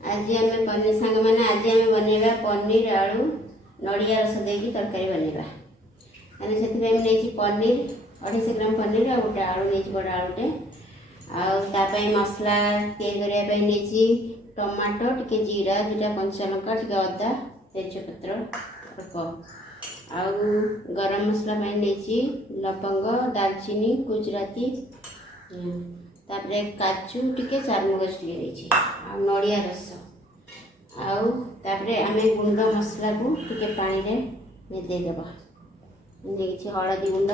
आज आम पनीर सांग मैंने आज आम बनवा पनीर आलू नड़िया रस देकी तरकारी बनवा मैंने से पनीर 250 ग्राम पनीर आ गोटे आलू नहीं बड़ा आलूटे आपाई मसला तैयारी नहीं टमाटो टे जीरा दुटा कंचा लंका टे अदा तेजपत्र आउ गरम मसला नहीं लवंग दालचीनी गुजराती तापरे काजू टिके चारमगज टे नड़िया रस आउ तापरे आमे गुंड मसला को टिके पानी रे देदेबा देखिए हलदी गुंड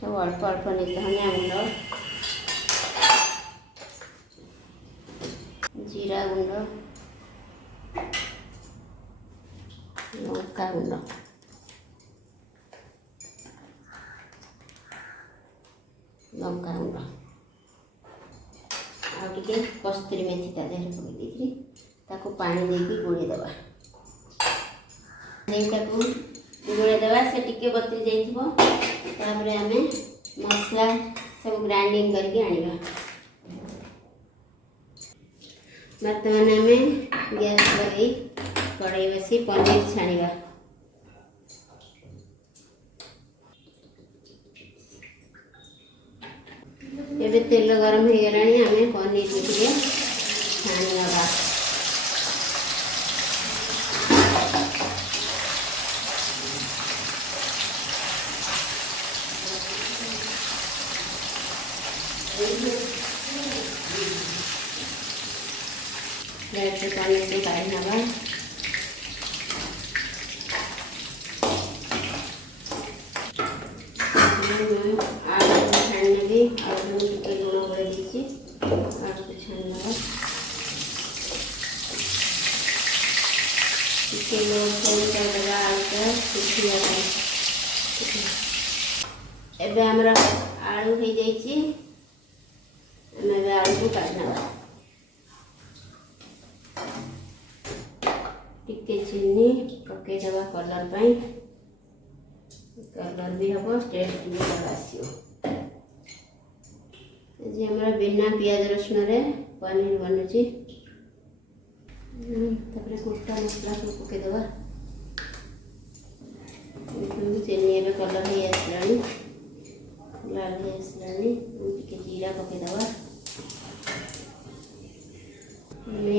सब अल्प अल्प नहीं धनिया गुंड जीरा गुंड लंका गुंड लंका गुंड आगे कस्तूरी मेथी ता देह पकई ताको पानी देकी गोलेदेवा गोलेदेवा से टिके बतरी जाइए आम मसला सब ग्राइंडिंग करके आनिबा बर्तमान आम गैस लगे कड़ाई बसी पनीर छाणिबा एबे तेल गरम हो गलानी आम पनीर को टिके छाणीनबा पनीर को काढ़ी नवा आलू छाणी आलू टे लुण गोल आलू को छाणी नवा टे लोग आलू एबे हमरा आलू हो जाइए आलू को काढ़ी नवा टिके चीनी पकईदवा कलर पाई कलर भी हम टेस्ट भी आसो जी हमारा बिना पियाज रसुण रे पनीर बनुची गोटा मसला को पकईदवा चीनी एवं कलर हो आसला लाल हो आसला टे जीरा पकईदवा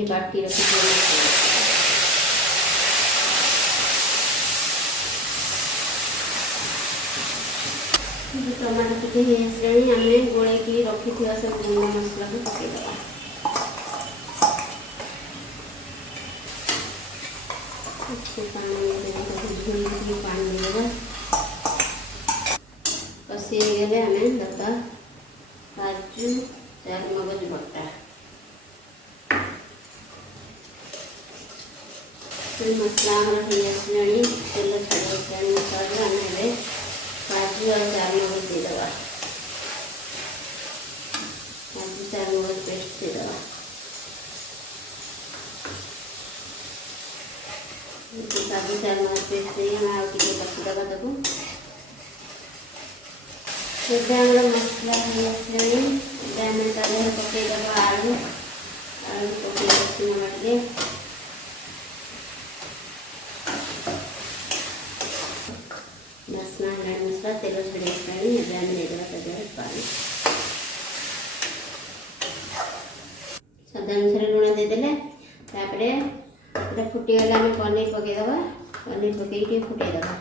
बाटी रखी टमाटो टिके हो आसला आम गोल रखी सब गुंड मसला को पकईदवा पानी देवा कषि गले आम दबा काजू चारमगज बटा मसला हो आसला तेल छाड़ी आसला आम काजू और चारमगज देदेवा काजू चारमगज पेस्ट देदेवा काजू चारमगज पेस्ट दे कषिदेवा ताको मसला हो आसला पकईदेवा आलू आलू पकई रसुण टे बासना मसला तेल छड़ी पानी स्वाद अनुसार लुण देदेले फुटीगले आम पनीर पकईदवा पनीर पकई फुटेदवा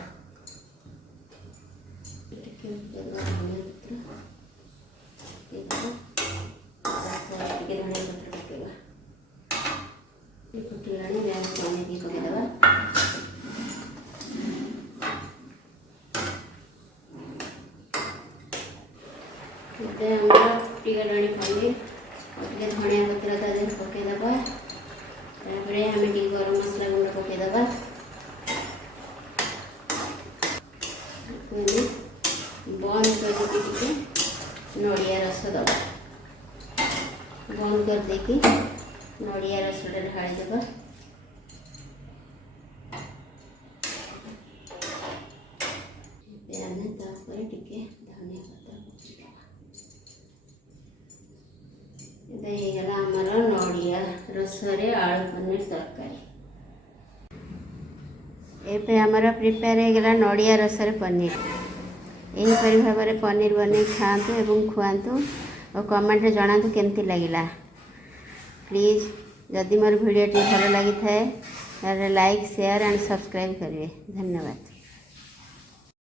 फुटीगला पनीर पकईदवा फुटीगला पनीर धनिया पत्र देह पकईदवा आम गरम मसला गुंड पकईदवा बंद करके नड़िया रस दबा बंद कर देकी नड़िया रस ढाड़ी देवा टिके धनिया पत्र ହେଇଗଲା ଆମର ନଡ଼ିଆ ରସରେ ଆଳୁ ପନିର ତରକାରୀ। ଏବେ ଆମର ପ୍ରିପେୟାର ହେଇଗଲା ନଡ଼ିଆ ରସରେ ପନିର। ଏହିପରି ଭାବରେ ପନିର ବନେଇ ଖାଆନ୍ତୁ ଏବଂ ଖୁଆନ୍ତୁ और कमेंट जनातु केमती लगिला। प्लीज़ जदि मोर भिडियोटी भल लगी थाए लाइक शेयर एंड सब्सक्राइब करेंगे। धन्यवाद।